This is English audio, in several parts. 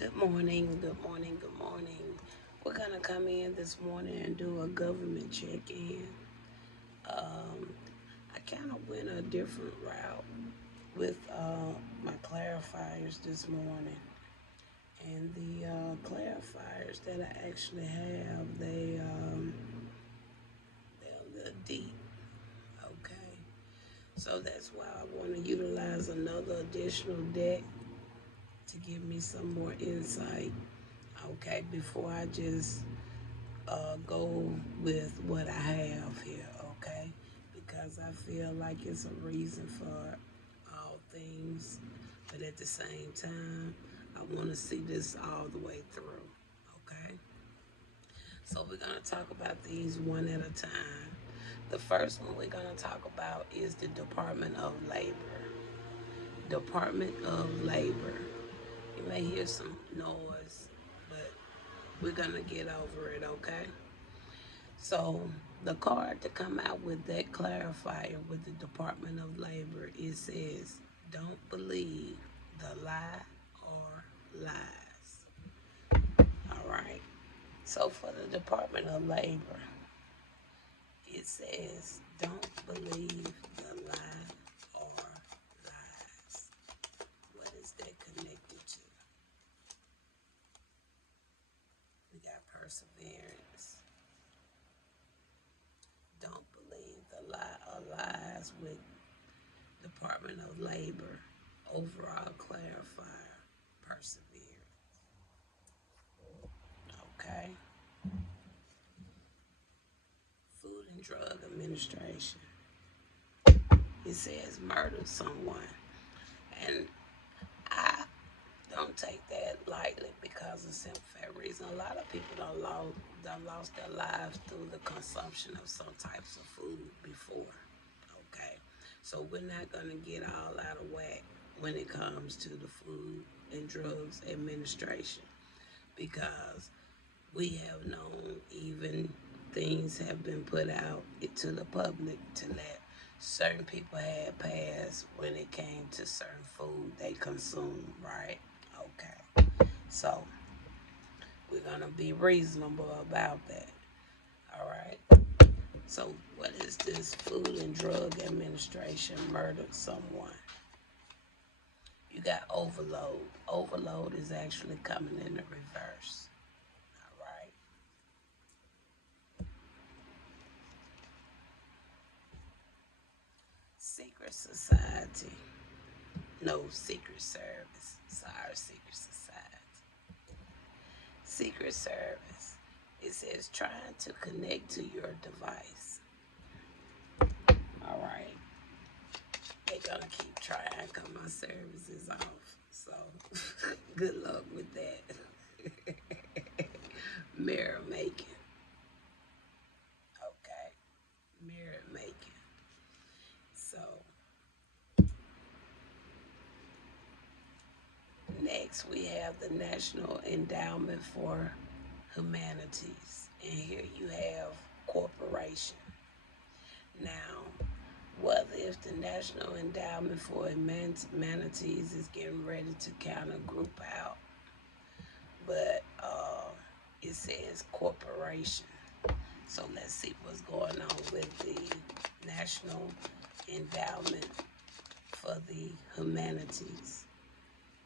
Good morning, good morning, good morning. We're going to come in this morning and do a government check-in. I kind of went a different route with my clarifiers this morning. And the clarifiers that I actually have, they're a little deep, okay? So that's why I want to utilize another additional deck to give me some more insight, okay, before I just go with what I have here, okay? Because I feel like it's a reason for all things, but at the same time, I want to see this all the way through, okay? So we're going to talk about these one at a time. The first one we're going to talk about is the Department of Labor. Department of Labor. You may hear some noise, but we're going to get over it, okay? So the card to come out with that clarifier with the Department of Labor, it says, don't believe the lie or lies. All right. So for the Department of Labor, it says, don't believe the lie or lies. What is that connected to? We got perseverance. Don't believe the lie or lies with Department of Labor, overall clarifier, persevere. Okay. Food and Drug Administration. It says murdered someone. And I don't take that lightly because of simple fact reason. A lot of people done lost their lives through the consumption of some types of food before. Okay. So we're not gonna get all out of whack when it comes to the Food and Drugs Administration because we have known even things have been put out to the public to let certain people have passed when it came to certain food they consume, right? Okay. So we're gonna be reasonable about that. All right. So what is this Food and Drug Administration murdered someone? You got overload. Overload is actually coming in the reverse. All right. Secret Society. No, Secret Service. Sorry, Secret Society. Secret Service. It says trying to connect to your device. All right. They're gonna keep trying because my service is off. So good luck with that. Mirror making. Okay. Mirror making. So next we have the National Endowment for Humanities. And here you have corporation. Now, what if the National Endowment for Humanities is getting ready to kind of group out, but it says corporation. So let's see what's going on with the National Endowment for the Humanities.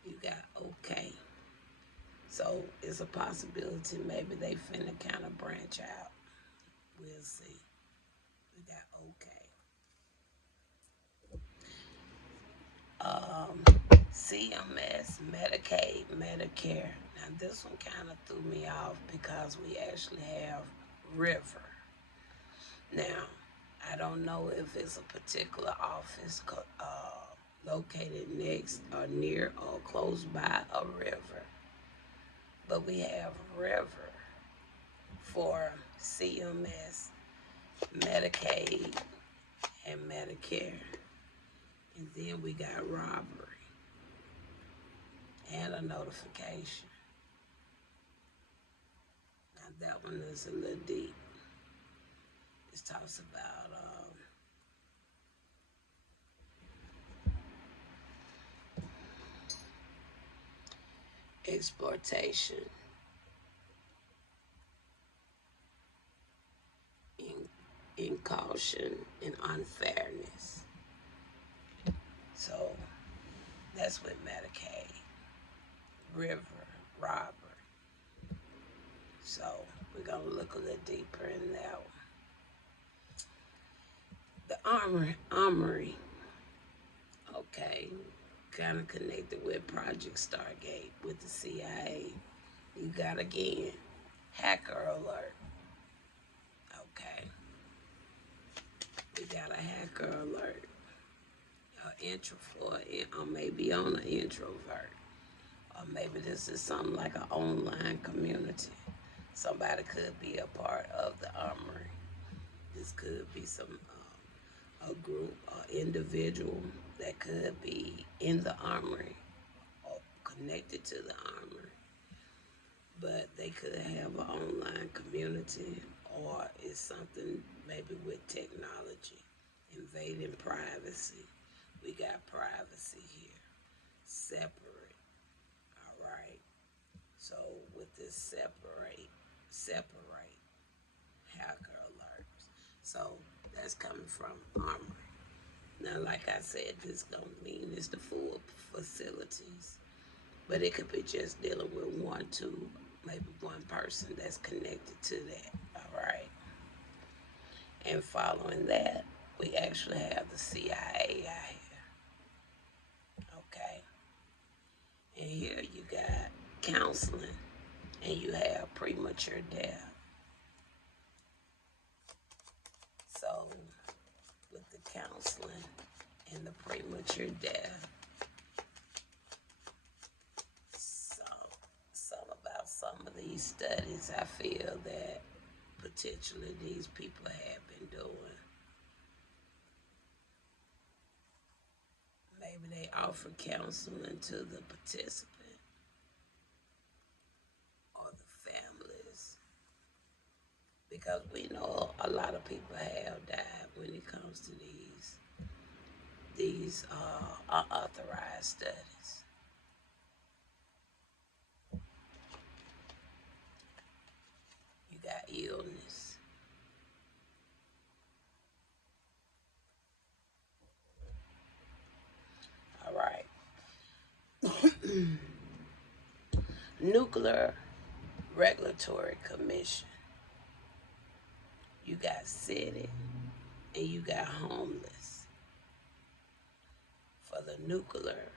You got okay. So it's a possibility maybe they finna kind of branch out. We'll see. We got CMS, Medicaid, Medicare. Now this one kind of threw me off because we actually have River. Now, I don't know if it's a particular office located next or near or close by a river, but we have River for CMS, Medicaid, and Medicare. And then we got robbery and a notification. Now that one is a little deep. It talks about exploitation, incaution, and unfairness. So that's with Medicaid. River, robbery. So we're going to look a little deeper in that one. The armory, okay, kind of connected with Project Stargate with the CIA. You got, again, hacker alert. Okay. We got a hacker alert. Or maybe on an introvert. Or maybe this is something like an online community. Somebody could be a part of the armory. This could be a group or individual that could be in the armory or connected to the armory. But they could have an online community, or it's something maybe with technology, invading privacy. We got privacy here, separate, all right? So with this separate, hacker alerts. So that's coming from armory. Now, like I said, this don't mean it's the full facilities, but it could be just dealing with one, two, maybe one person that's connected to that, all right? And following that, we actually have the CIA out here, okay? And here you got counseling, and you have premature death. So with the counseling and the premature death, some of these studies, I feel that potentially these people have been doing. Maybe they offer counseling to the participant or the families, because we know a lot of people have died when it comes to these unauthorized studies. You got illness. All right. Nuclear Regulatory Commission. You got city and you got homeless. For the Nuclear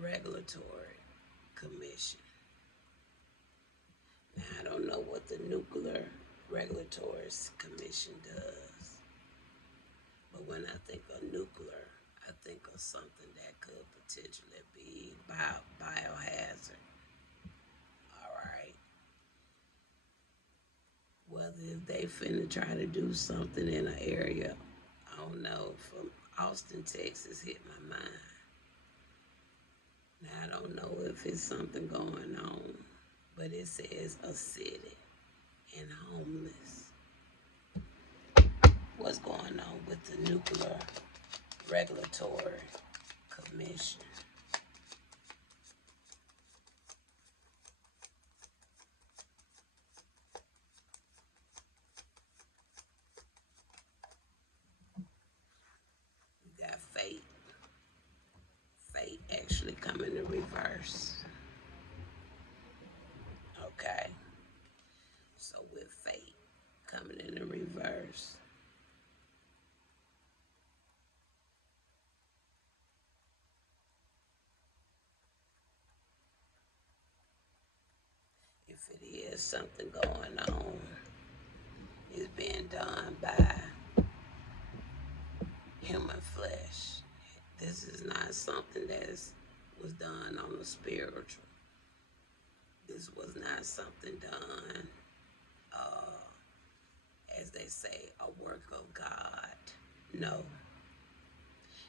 Regulatory Commission. Now, I don't know what the Nuclear Regulatory Commission does, but when I think of nuclear, I think of something that could potentially be biohazard. All right. Whether if they finna try to do something in an area, I don't know, from Austin, Texas hit my mind. Now, I don't know if it's something going on, but it says a city and homeless. What's going on with the Nuclear Regulatory Commission? You got fate. Fate actually coming in reverse. Okay. So with fate coming in the reverse, if it is something going on, it's being done by human flesh. This is not something that was done on a spiritual. This was not something done, as they say, a work of God. No.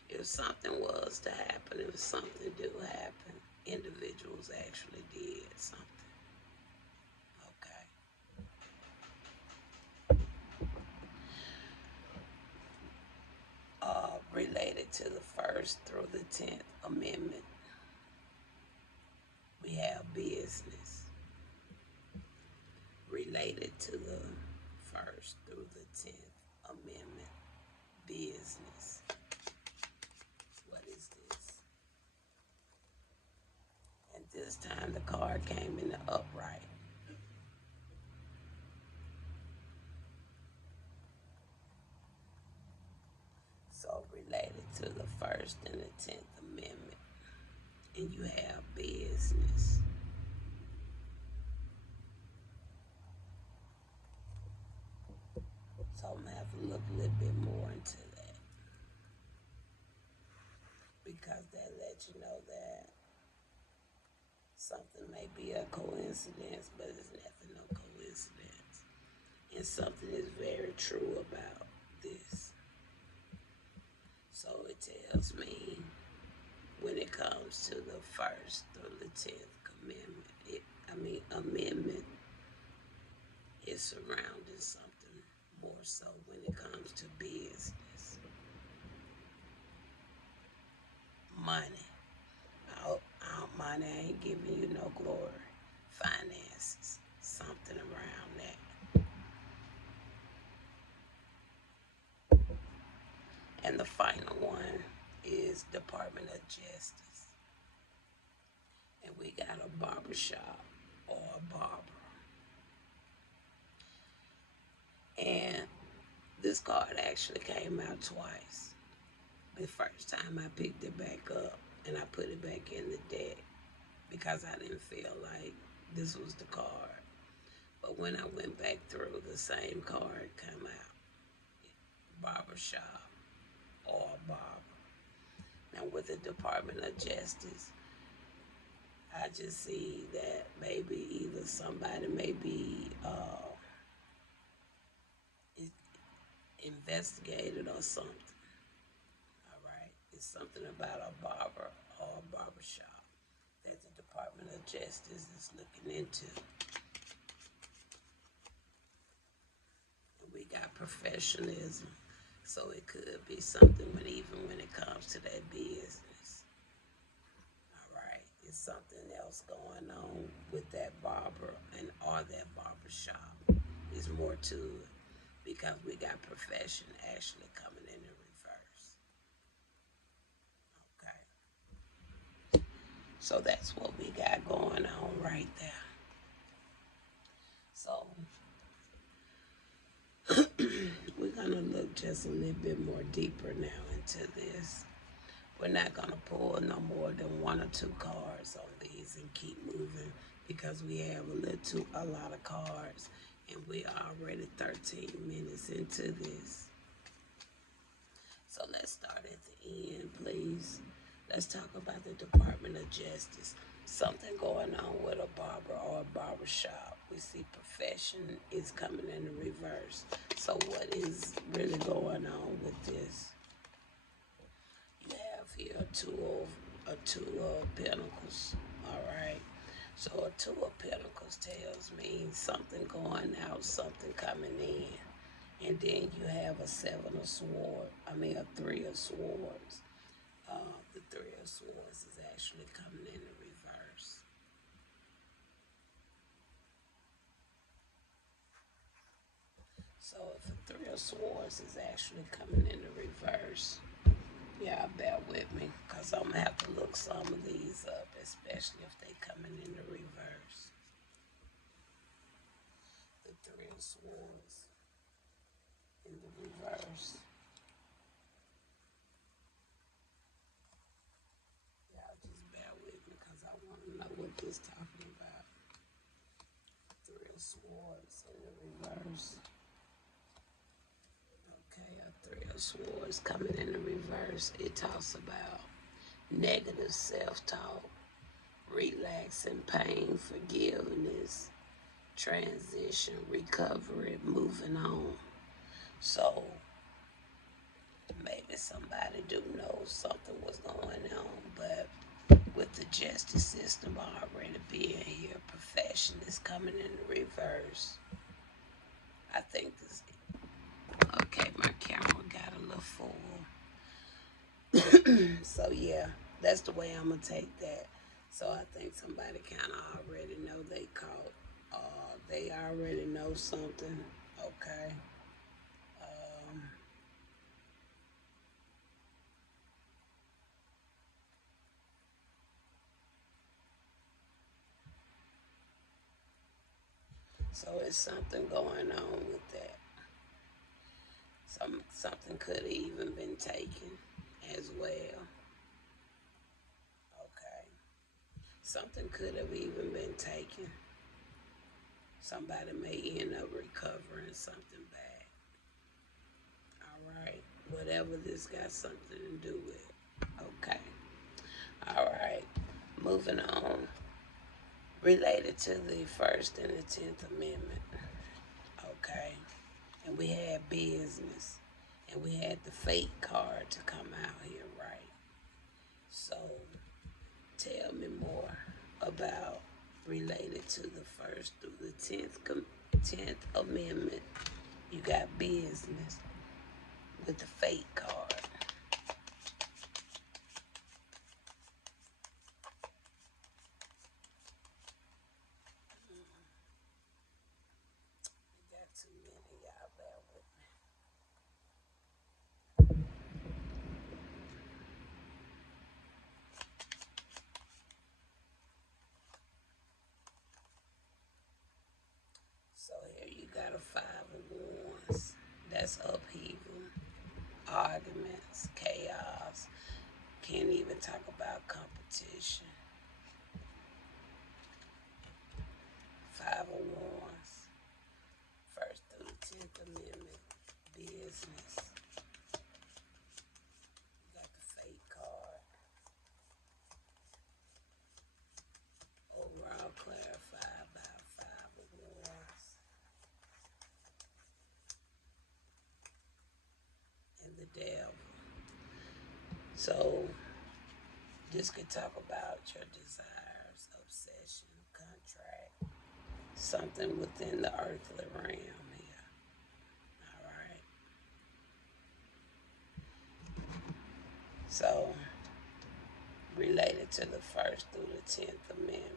If something was to happen, if something do happen, individuals actually did something. Related to the First through the 10th Amendment, we we have business related to the First through the 10th Amendment. Business. What is this? And this time the card came in the upright. So related to the First and the 10th Amendment. And you have business. So I'm gonna have to look a little bit more into that, because that lets you know that something may be a coincidence, but it's nothing no coincidence. And something is very true about this. So it tells me when it comes to the First through the 10th Amendment, amendment is surrounding something more so when it comes to business. Money. Money ain't giving you no glory. Finances. Something around that. And the final one is Department of Justice. And we got a barbershop or a barber. And this card actually came out twice. The first time I picked it back up and I put it back in the deck because I didn't feel like this was the card. But when I went back through, the same card came out. Barbershop or barber. Now with the Department of Justice, I just see that maybe either somebody may be investigated or something. All right, it's something about a barber or a barbershop that the Department of Justice is looking into. And we got professionalism, so it could be something even when it comes to that business. All right, it's something else going on with that barber or that barbershop. There's more to it, because we got profession actually coming in reverse. Okay. So that's what we got going on right there. So we're going to look just a little bit more deeper now into this. We're not going to pull no more than one or two cards on these and keep moving, because we have a lot of cards. And we are already 13 minutes into this. So let's start at the end, please. Let's talk about the Department of Justice. Something going on with a barber or a barber shop. We see profession is coming in the reverse. So what is really going on with this? You have here a two of pentacles. All right. So a two of pentacles tells me something going out, something coming in. And then you have a three of swords. The three of swords is actually coming in the reverse. So if a three of swords is actually coming in the reverse, yeah, bear with me, because I'm going to have to look some of these up, especially if they coming in the reverse. The three of swords in the reverse. Y'all just bear with me, because I want to know what this talking about. Three of swords in the reverse. Okay, a three of swords coming in the reverse. It talks about negative self-talk, relaxing pain, forgiveness, transition, recovery, moving on. So maybe somebody do know something was going on, but with the justice system already being here, profession is coming in the reverse. I think this. Okay, my camera got a little full. So yeah, that's the way I'm gonna take that. So I think somebody kind of already know they caught. They already know something. Okay. Um, so it's something going on with that. Something could have even been taken as well. Okay. Something could have even been taken. Somebody may end up recovering something bad. All right. Whatever this got something to do with. Okay. All right. Moving on. Related to the First and the 10th Amendment. Okay. And we had business. And we had the fake card to come out here, right? So tell me more about related to the First through the 10th Amendment. You got business with the fake card. You got too many, y'all bear with me. So here you got a 5 of Wands. That's upheaval, arguments, chaos. Can't even talk about competition. 5 of Wands. First through the 10th Amendment. Business. You got the fake card. Overall clarified by 5 of Wands. And the devil. So this could talk about your desires, obsession, contract, something within the earthly realm here. All right. So related to the First through the 10th Amendment.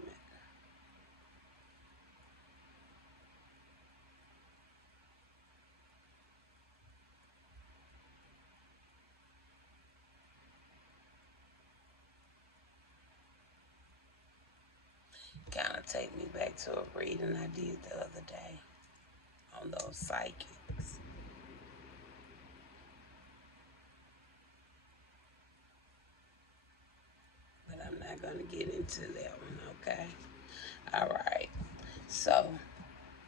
Kind of take me back to a reading I did the other day on those psychics. But I'm not going to get into that one, okay? All right. So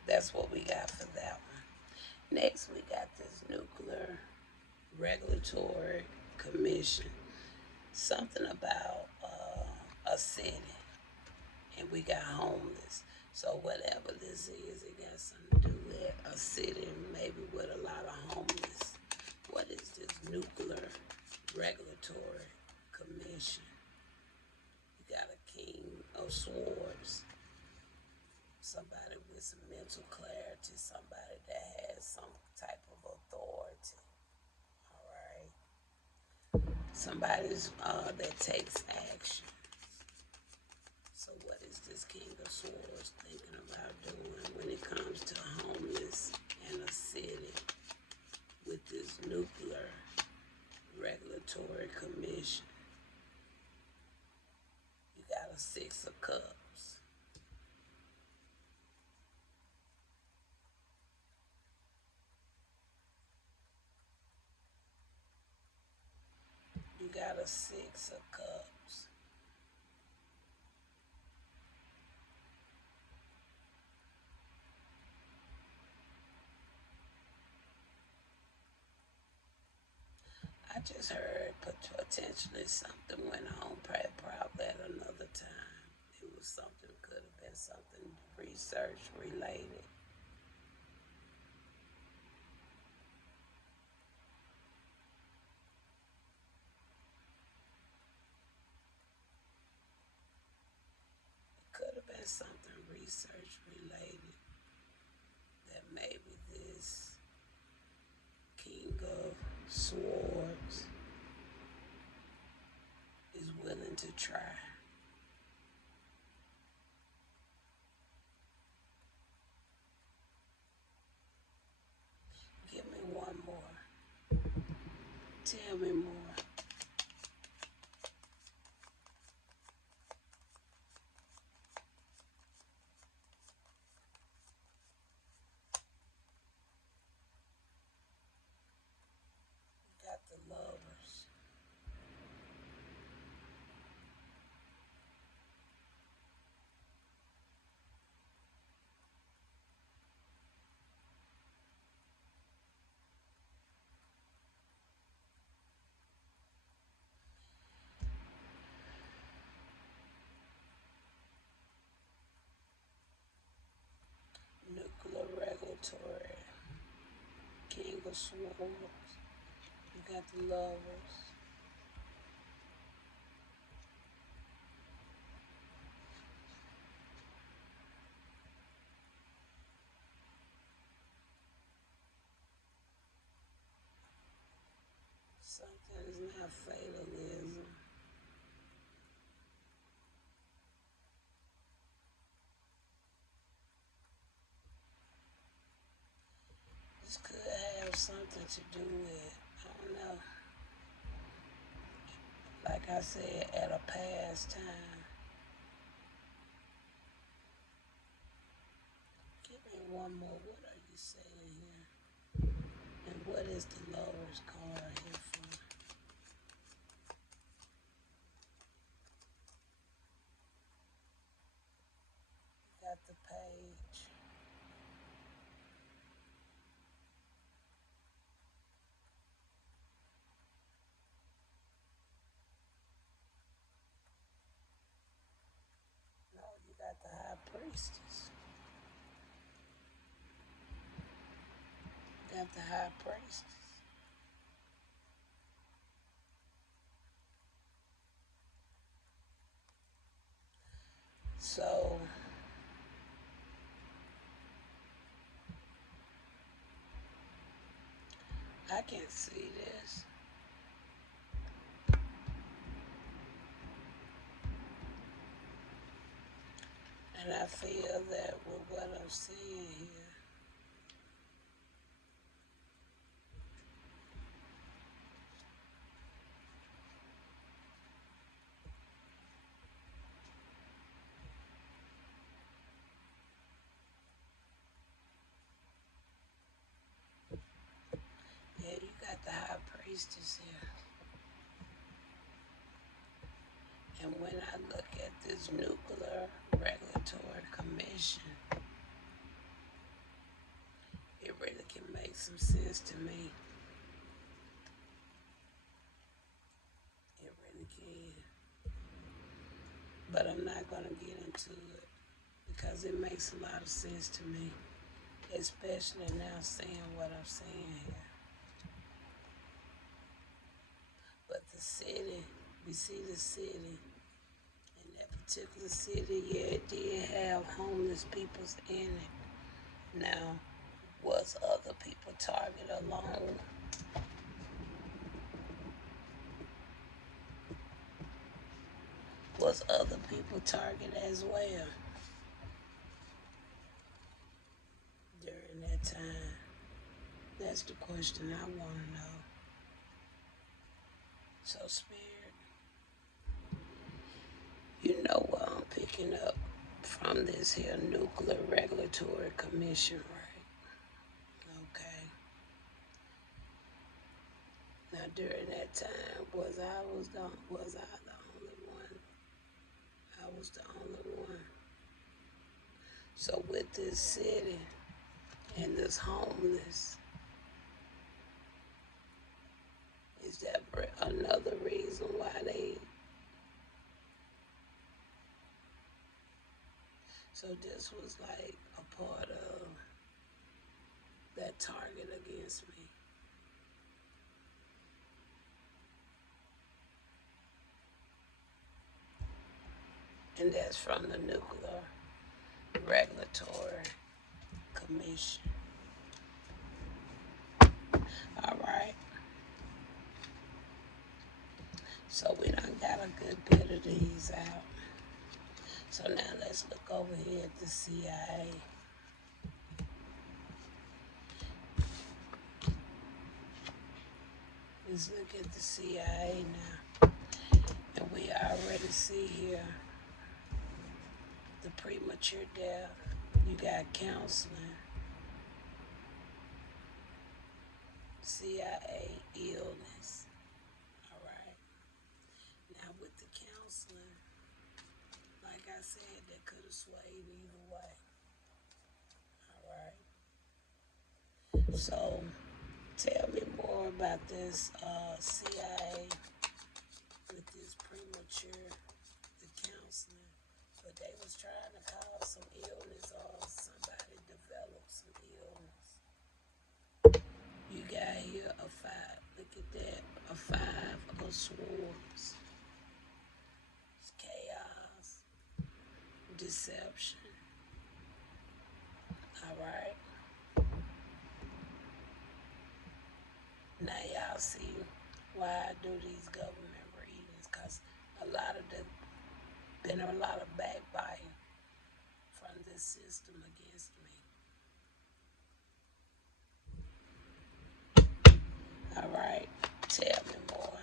that's what we got for that one. Next, we got this nuclear regulatory commission. Something about a city. And we got homeless. So whatever this is, it got something to do with a city, maybe with a lot of homeless. What is this nuclear regulatory commission? You got a King of Swords. Somebody with some mental clarity, somebody that has some type of authority. All right. Somebody's that takes action. So what is this King of Swords thinking about doing when it comes to homeless in a city with this nuclear regulatory commission? You got a 6 of Cups. You got a 6 of Cups. I just heard potentially something went on, probably at another time. It was something, could have been something research related. It could have been something research related that maybe this King of Swords is willing to try. Tell me more. Got the lovers. Nuclear regulatory. King of Swords. You got the lovers. Something is not fatalism. This could have something to do with, I don't know, like I said, at a past time. Give me one more. What are you saying here? And what is the lower's card here for? You got the page. No, you got the high priestess. You got the high priestess. So, I can see this. And I feel that with what I'm seeing here, yeah, you got the high priestess here. And when I look at this nuclear regulatory commission, it really can make some sense to me. It really can. But I'm not going to get into it because it makes a lot of sense to me, especially now seeing what I'm seeing here. But the city, we see the city. In that particular city, yeah, it did have homeless people in it. Now, was other people targeted alone? Was other people targeted as well during that time? That's the question I want to know. So, Spirit, you know what I'm picking up from this here Nuclear Regulatory Commission, right? Okay. Now, during that time, was I the only one? I was the only one. So, with this city and this homeless, is that another reason why they? So this was like a part of that target against me. And that's from the Nuclear Regulatory Commission. All right. So we done got a good bit of these out. So now let's look over here at the CIA. Let's look at the CIA now. And we already see here the premature death. You got counseling, CIA illness. All right. Now with the counseling, like I said, that could have swayed either way. All right. So tell me more about this CIA with this premature, the counseling. But they was trying to cause some illness or somebody developed some illness. You got here a 5. Look at that. A 5 of swords. It's chaos. Deception. Alright. Now y'all see why I do these government readings. Because been a lot of backbiting from this system against me. Alright. Tell me more.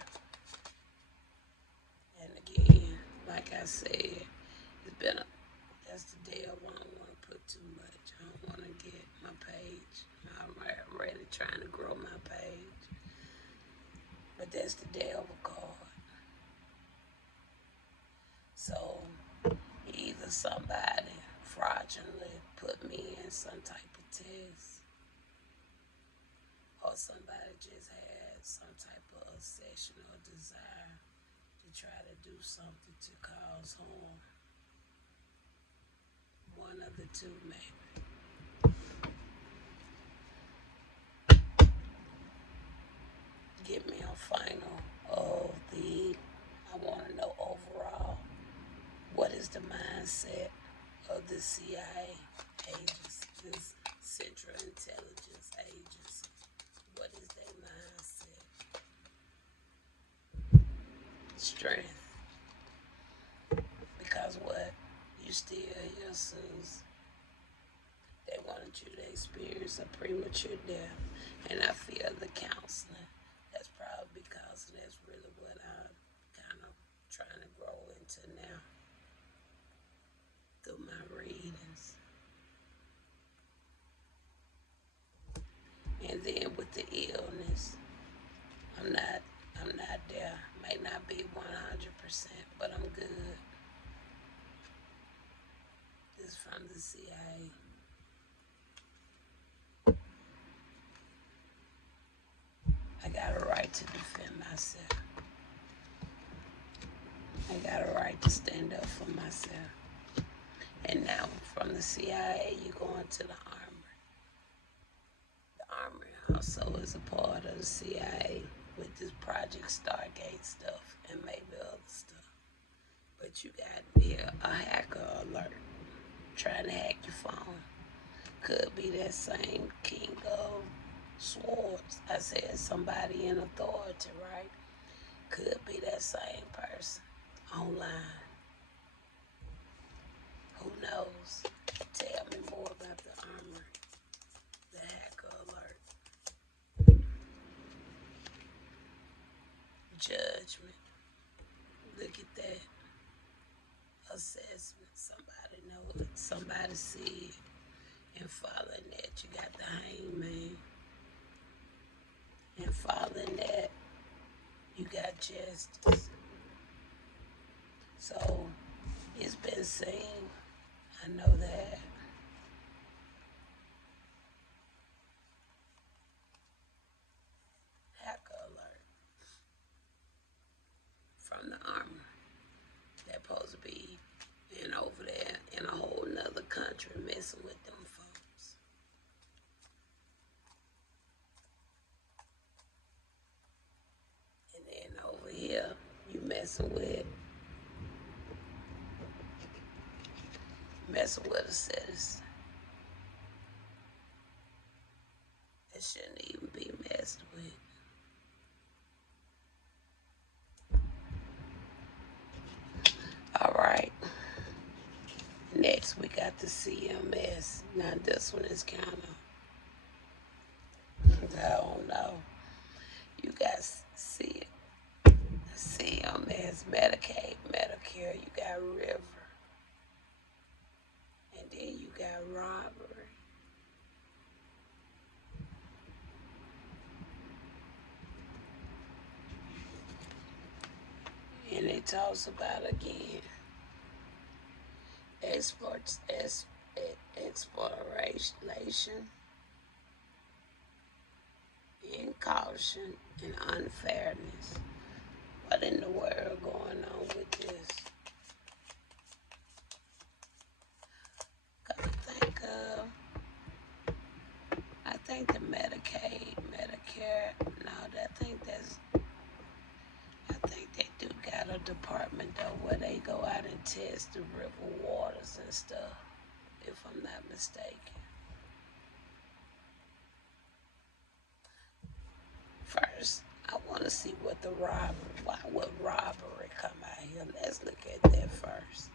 And again, like I said, that's the deal. I don't want to put too much. I don't want to get my page. I'm already trying to grow my page. But that's the devil card. So either somebody fraudulently put me in some type of test, or somebody just had some type of obsession or desire to try to do something to cause harm. One of the two, maybe. Give me a final of I want to know overall, what is the mindset of the CIA agency, this Central Intelligence Agency? What is their mindset? Strength. Because what? You still here, Suze. They wanted you to experience a premature death. And I feel the counseling. That's probably because that's really what I'm kind of trying to grow into now through my readings. And then with the illness, I'm not there. May not be 100%, but I'm good. This from the CIA. I got a right to defend myself. I got a right to stand up for myself. And now from the CIA, you go into the Army. The Army also is a part of the CIA with this Project Stargate stuff and maybe other stuff. But you got here a hacker alert trying to hack your phone. Could be that same King of Swords. I said somebody in authority, right? Could be that same person online. Who knows? Tell me more about the armor, the hacker alert. Judgment. Look at that. Assessment. Somebody knows it. Somebody see it. And following that, you got the hangman. And following that, you got justice. So, it's been seen. I know that. Hacker alert. From the army. They're supposed to be over there in a whole nother country messing with them folks. And then over here, you messing with a citizen. It shouldn't even be messed with. All right. Next, we got the CMS. Now, this one is kind of, I don't know. You got them as Medicaid, Medicare, you got River, and then you got robbery. And it talks about again exploration, incaution, and unfairness. What in the world going on with this? Cause I think the Medicaid, Medicare, no, I think they do got a department though where they go out and test the river waters and stuff, if I'm not mistaken. First, I want to see what why would robbery come out here? Let's look at that first.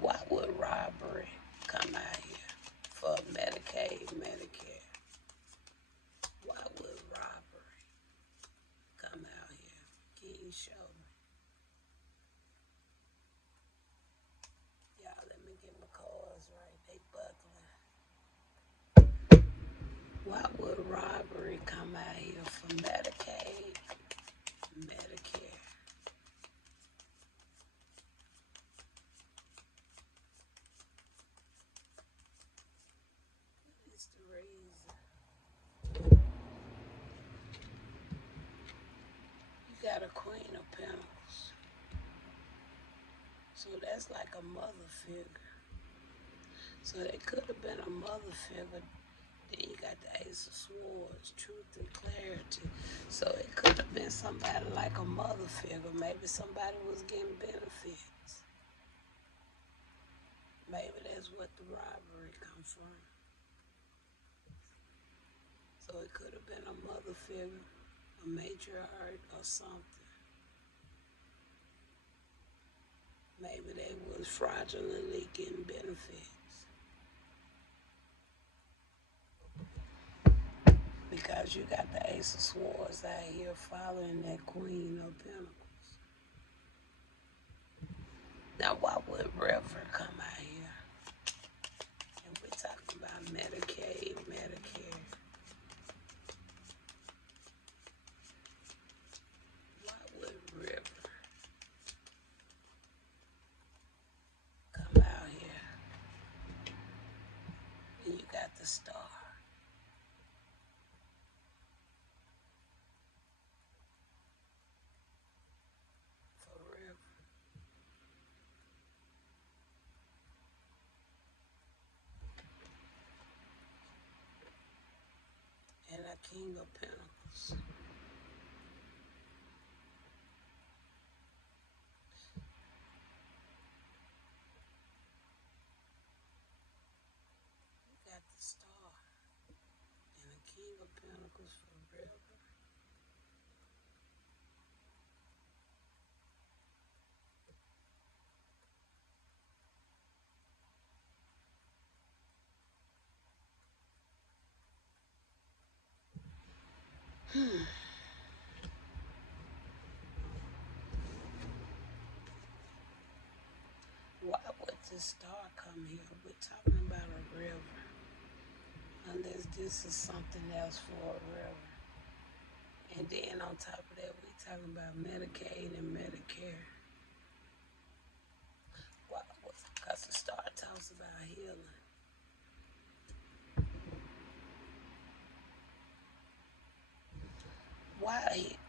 Why would robbery come out here for Medicaid, Medicare? Why would robbery come out here? Can you show me? Y'all, let me get my cards right. They buckling. Why would robbery come out here for Medicaid, Medicare? What is the reason? You got a Queen of Pentacles. So that's like a mother figure. So it could have been a mother figure. Then you got the Ace of Swords, truth and clarity. So it could have been somebody like a mother figure. Maybe somebody was getting benefits. Maybe that's what the robbery comes from. So it could have been a mother figure, a matriarch, or something. Maybe they was fraudulently getting benefits. Because you got the Ace of Swords out here following that Queen of Pentacles. Now, why would River come out here? And we're talking about Medicaid, Medicare. Why would River come out here? And you got the Star. And a King of Pentacles. You got the Star and a King of Pentacles for River. Why would the Star come here? We're talking about a river. Unless this is something else for a river. And then on top of that, we're talking about Medicaid and Medicare. Why? Because the Star talks about healing.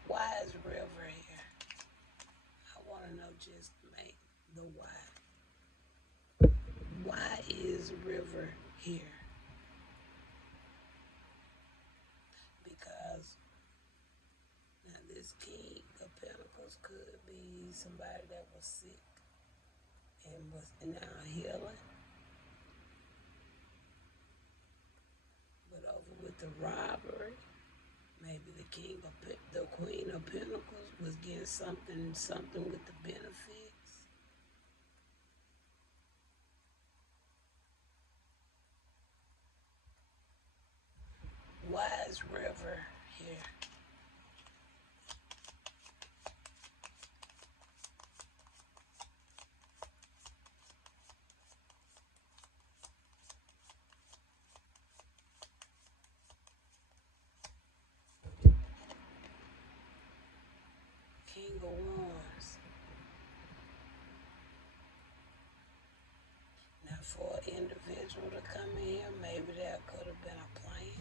Why is River here? I want to know just make the why. Why is River here? Because now this King of Pentacles could be somebody that was sick and was now healing. But over with the robbery, maybe the Queen of Pentacles was getting something with the benefits. Why is River here? King of Wands. Now, for an individual to come in here, maybe there could have been a plan.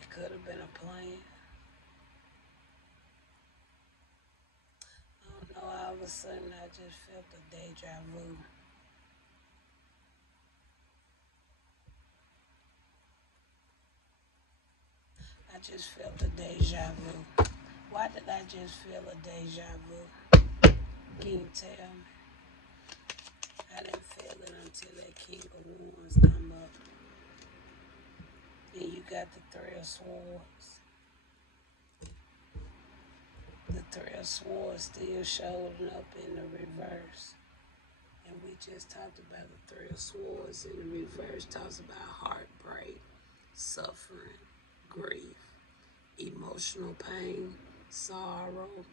It could have been a plan. I don't know, all of a sudden I just felt a deja vu. I just felt a deja vu. Why did I just feel a deja vu? Can you tell me? I didn't feel it until that King of Wands come up. And you got the Three of Swords. The Three of Swords still showing up in the reverse. And we just talked about the Three of Swords in the reverse. Talks about heartbreak, suffering, grief, emotional pain, sorrow.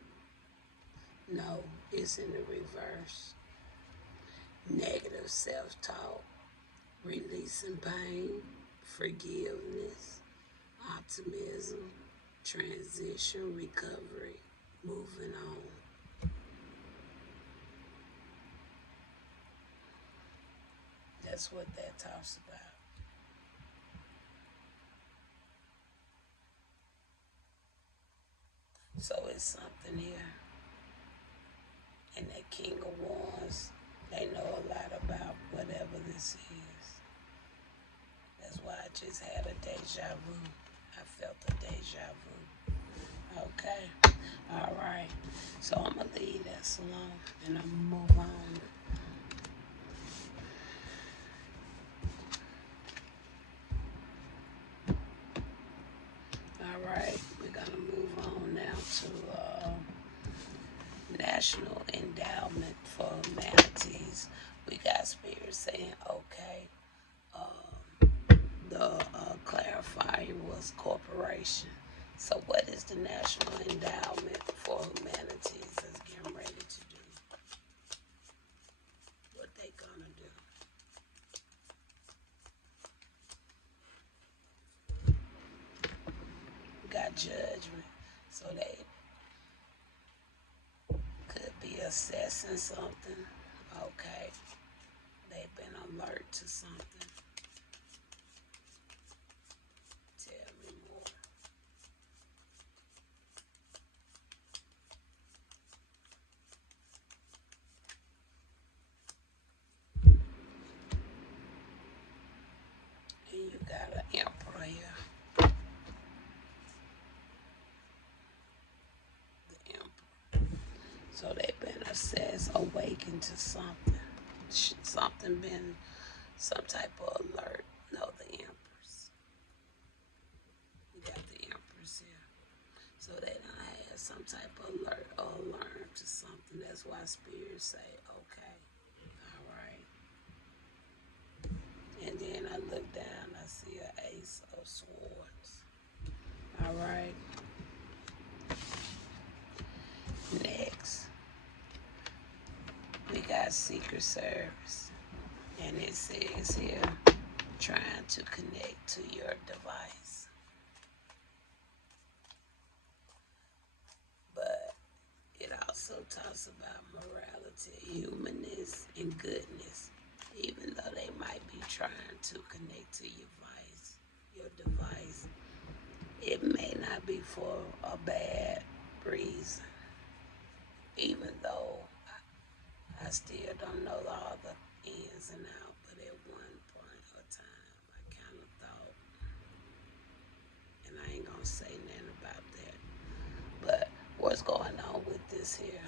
No, it's in the reverse. Negative self-talk, releasing pain, forgiveness, optimism, transition, recovery, moving on. That's what that talks about. So it's something here. And that King of Wands, they know a lot about whatever this is. That's why I just had a deja vu. I felt a deja vu. Okay. All right. So I'm going to leave that alone and I'm going to move on. All right. We're going to move on now to National Endowment for Humanities. We got Spirit saying, okay. The clarifier was corporation. So what is the National Endowment for Humanities is getting ready to do? What they gonna do? Got judgment. So they could be assessing something. Okay. They've been alert to something. Tell me more. And you got an emperor here. The emperor. So they've been assessed, awakened to something. Something been, some type of alert. No, the empress. You got the empress here. So they done had some type of alert or alarm to something. That's why spirits say, okay, all right. And then I look down, I see an Ace of Swords. All right. Next, we got Secret Service. And it says here, trying to connect to your device. But it also talks about morality, humanness, and goodness. Even though they might be trying to connect to your device, it may not be for a bad reason. Even though I still don't know all the ins and outs, but at one point of time, I kind of thought, and I ain't gonna say nothing about that, but what's going on with this here?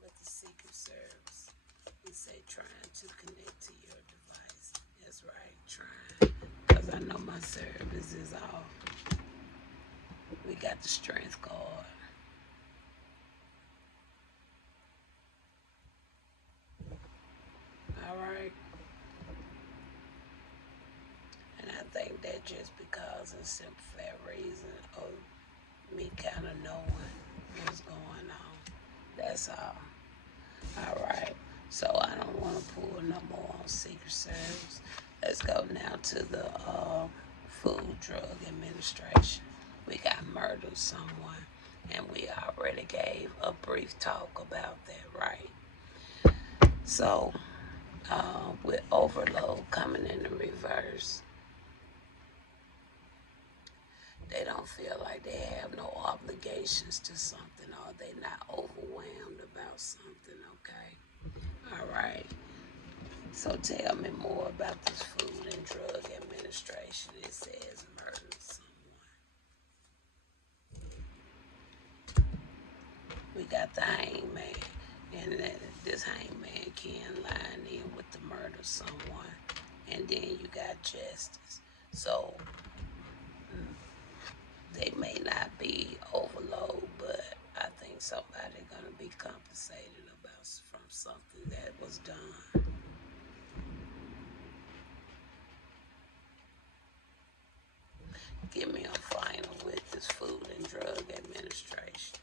With the Secret Service, we say trying to connect to your device. That's right, trying, because I know my service is off. We got the Strength card. All right. And I think that just because of simple fair reason of me kind of knowing what's going on. That's all. All right. So I don't want to pull no more on Secret Service. Let's go now to the Food Drug Administration. We got murdered someone, and we already gave a brief talk about that, right? So, with overload coming in the reverse, they don't feel like they have no obligations to something, or they not overwhelmed about something, okay? All right. So tell me more about this Food and Drug Administration. It says murdered someone. We got the hangman, and this hangman can line in with the murder someone, and then you got justice. So they may not be overload, but I think somebody gonna be compensated about from something that was done. Give me a final with this Food and Drug Administration.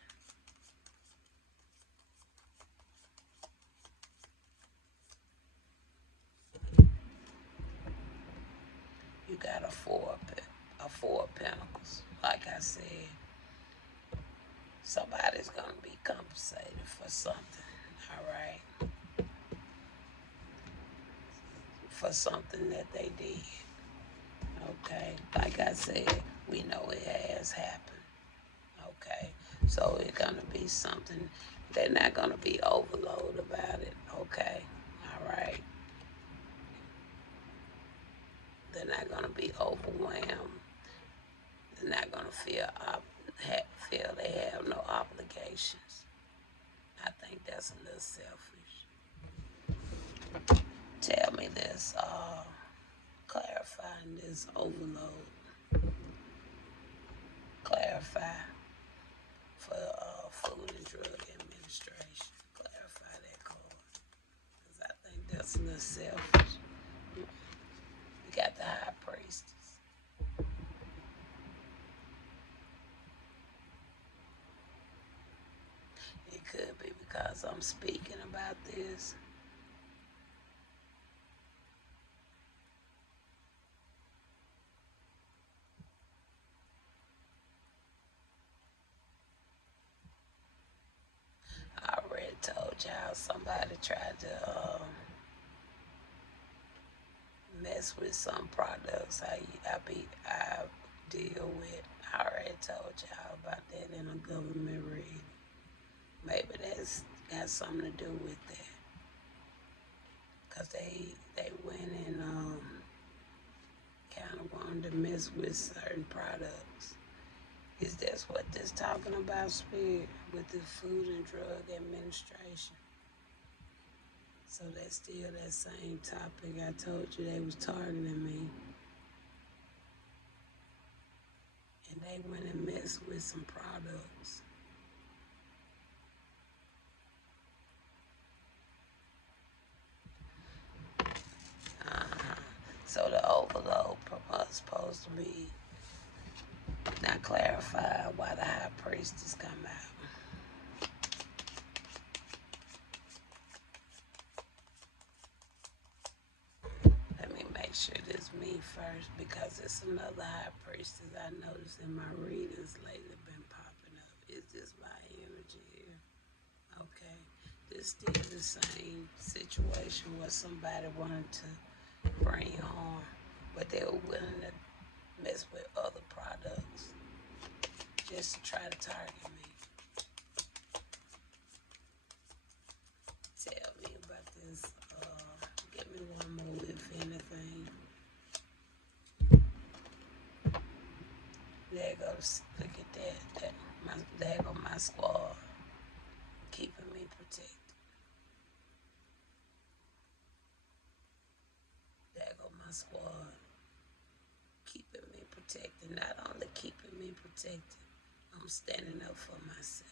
You got a four of pentacles. Like I said, somebody's gonna be compensated for something. All right, for something that they did. Okay, like I said, we know it has happened. Okay, so it's gonna be something. They're not gonna be overloaded about it. Okay, all right. They're not gonna be overwhelmed. They're not gonna feel they have no obligations. I think that's a little selfish. Tell me this, clarifying this overload. Clarify for Food and Drug Administration. Clarify that card, because I think that's a little selfish. We got the High Priestess. It could be because I'm speaking about this. I already told y'all somebody tried to mess with some products I deal with. I already told y'all about that in a government reading. Maybe that's got something to do with that. Because they went and kind of wanted to mess with certain products. Is that what this talking about, Spirit, with the Food and Drug Administration? So that's still that same topic. I told you they was targeting me. And they went and messed with some products. So the overload was supposed to be not clarified why the High Priestess come out. Let me make sure this me first, because it's another High Priestess I noticed in my readings lately been popping up. Is this my energy here? Okay. This still the same situation where somebody wanted to bring harm, but they were willing to mess with other products just to try to target me. Tell me about this. Give me one more, if anything. There goes, look at that. There go my squad, keeping me protected. There go my squad, keeping me protected. Not only keeping me protected, I'm standing up for myself.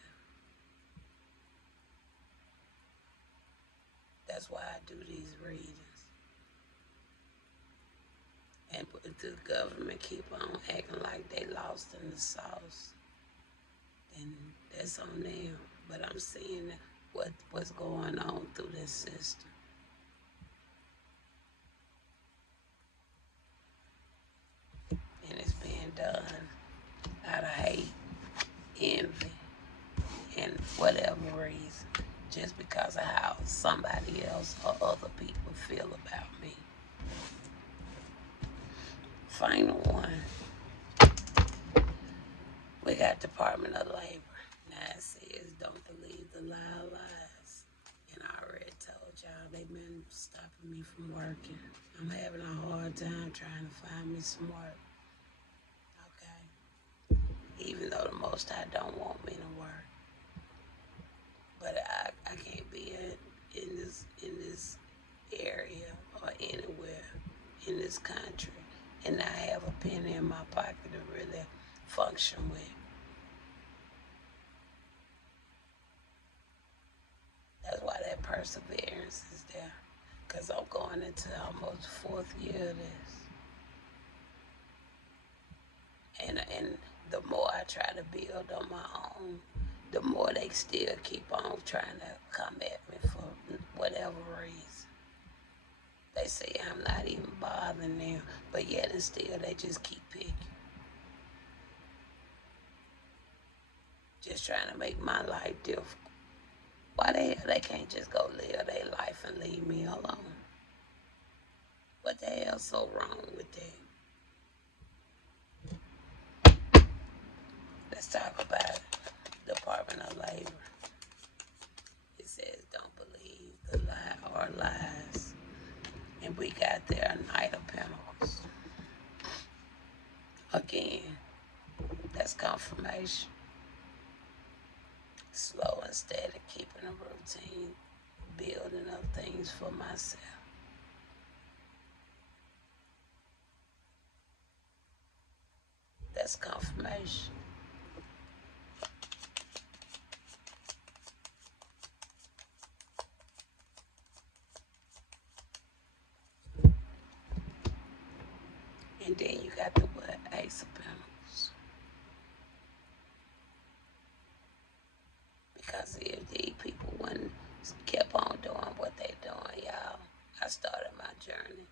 That's why I do these readings. And if the government keep on acting like they lost in the sauce, then that's on them. But I'm seeing what's going on through this system. being done out of hate, envy, and whatever reason, just because of how somebody else or other people feel about me. Final one. We got Department of Labor. Now it says don't believe the lies. And I already told y'all they've been stopping me from working. I'm having a hard time trying to find me some work. Okay? Even though the Most High don't want me to work. But I can't be in this area or anywhere in this country and not have a penny in my pocket to really function with. That's why that perseverance is there. Because I'm going into almost 4th year of this. And the more I try to build on my own, the more they still keep on trying to come at me for whatever reason. They say I'm not even bothering them, but yet and still they just keep picking. Just trying to make my life difficult. Why the hell they can't just go live their life and leave me alone? What the hell's so wrong with that? Let's talk about it. Department of Labor. It says don't believe the lie or lies. And we got their Knight of Pentacles. Again, that's confirmation. Slow and steady, keeping a routine, building up things for myself. That's confirmation. And then you got the what? Ace of Pentacles. Because if these people wouldn't kept on doing what they doing, y'all, I started my journey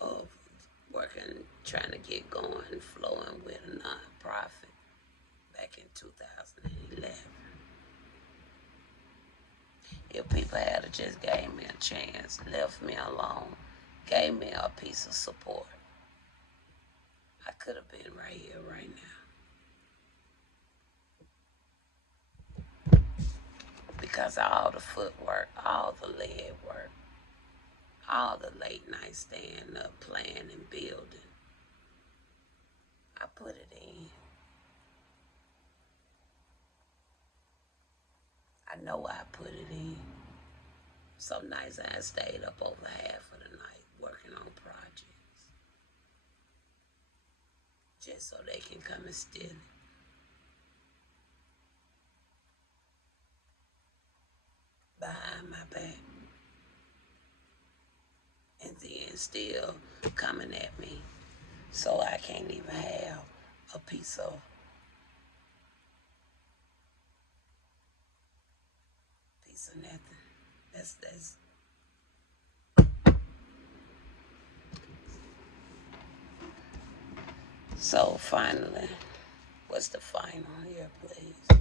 of working, trying to get going, flowing with a non-profit back in 2011. If people had just gave me a chance, left me alone, gave me a piece of support, I could have been right here, right now. Because all the footwork, all the lead work, all the late night staying up, playing and building, I put it in. I know I put it in. Some nights I stayed up over half of the night working on projects. Just so they can come and steal it. Behind my back. And then still coming at me. So I can't even have a piece of nothing. That's so finally, what's the final here, please?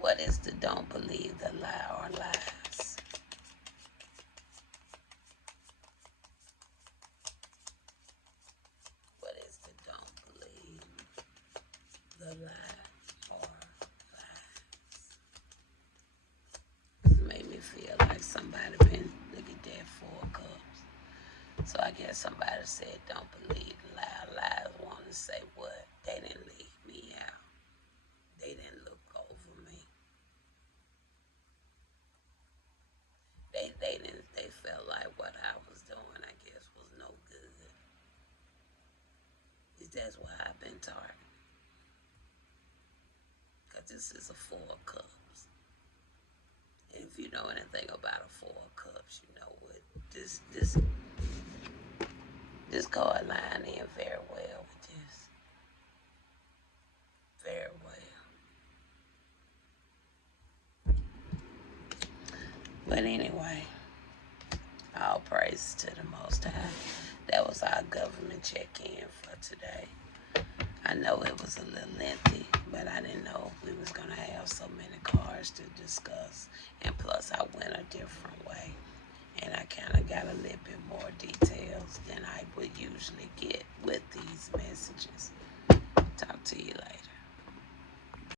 What is the don't believe the lie or lies? What is the don't believe the lie or lies? It made me feel like somebody been, look at that, 4 cups. So I guess somebody said don't believe the lie or lies. Want to say what? They didn't leave me out. They didn't look over me. They felt like what I was doing, I guess, was no good. That's why I've been targeted. Because this is a 4 of cups. And if you know anything about a 4 of cups, you know what this card line in very well with this. Very well. But anyway, all praise to the Most High. That was our government check-in for today. I know it was a little lengthy, but I didn't know we was going to have so many cards to discuss. And plus, I went a different way. And I kind of got a little bit more details than I would usually get with these messages. Talk to you later.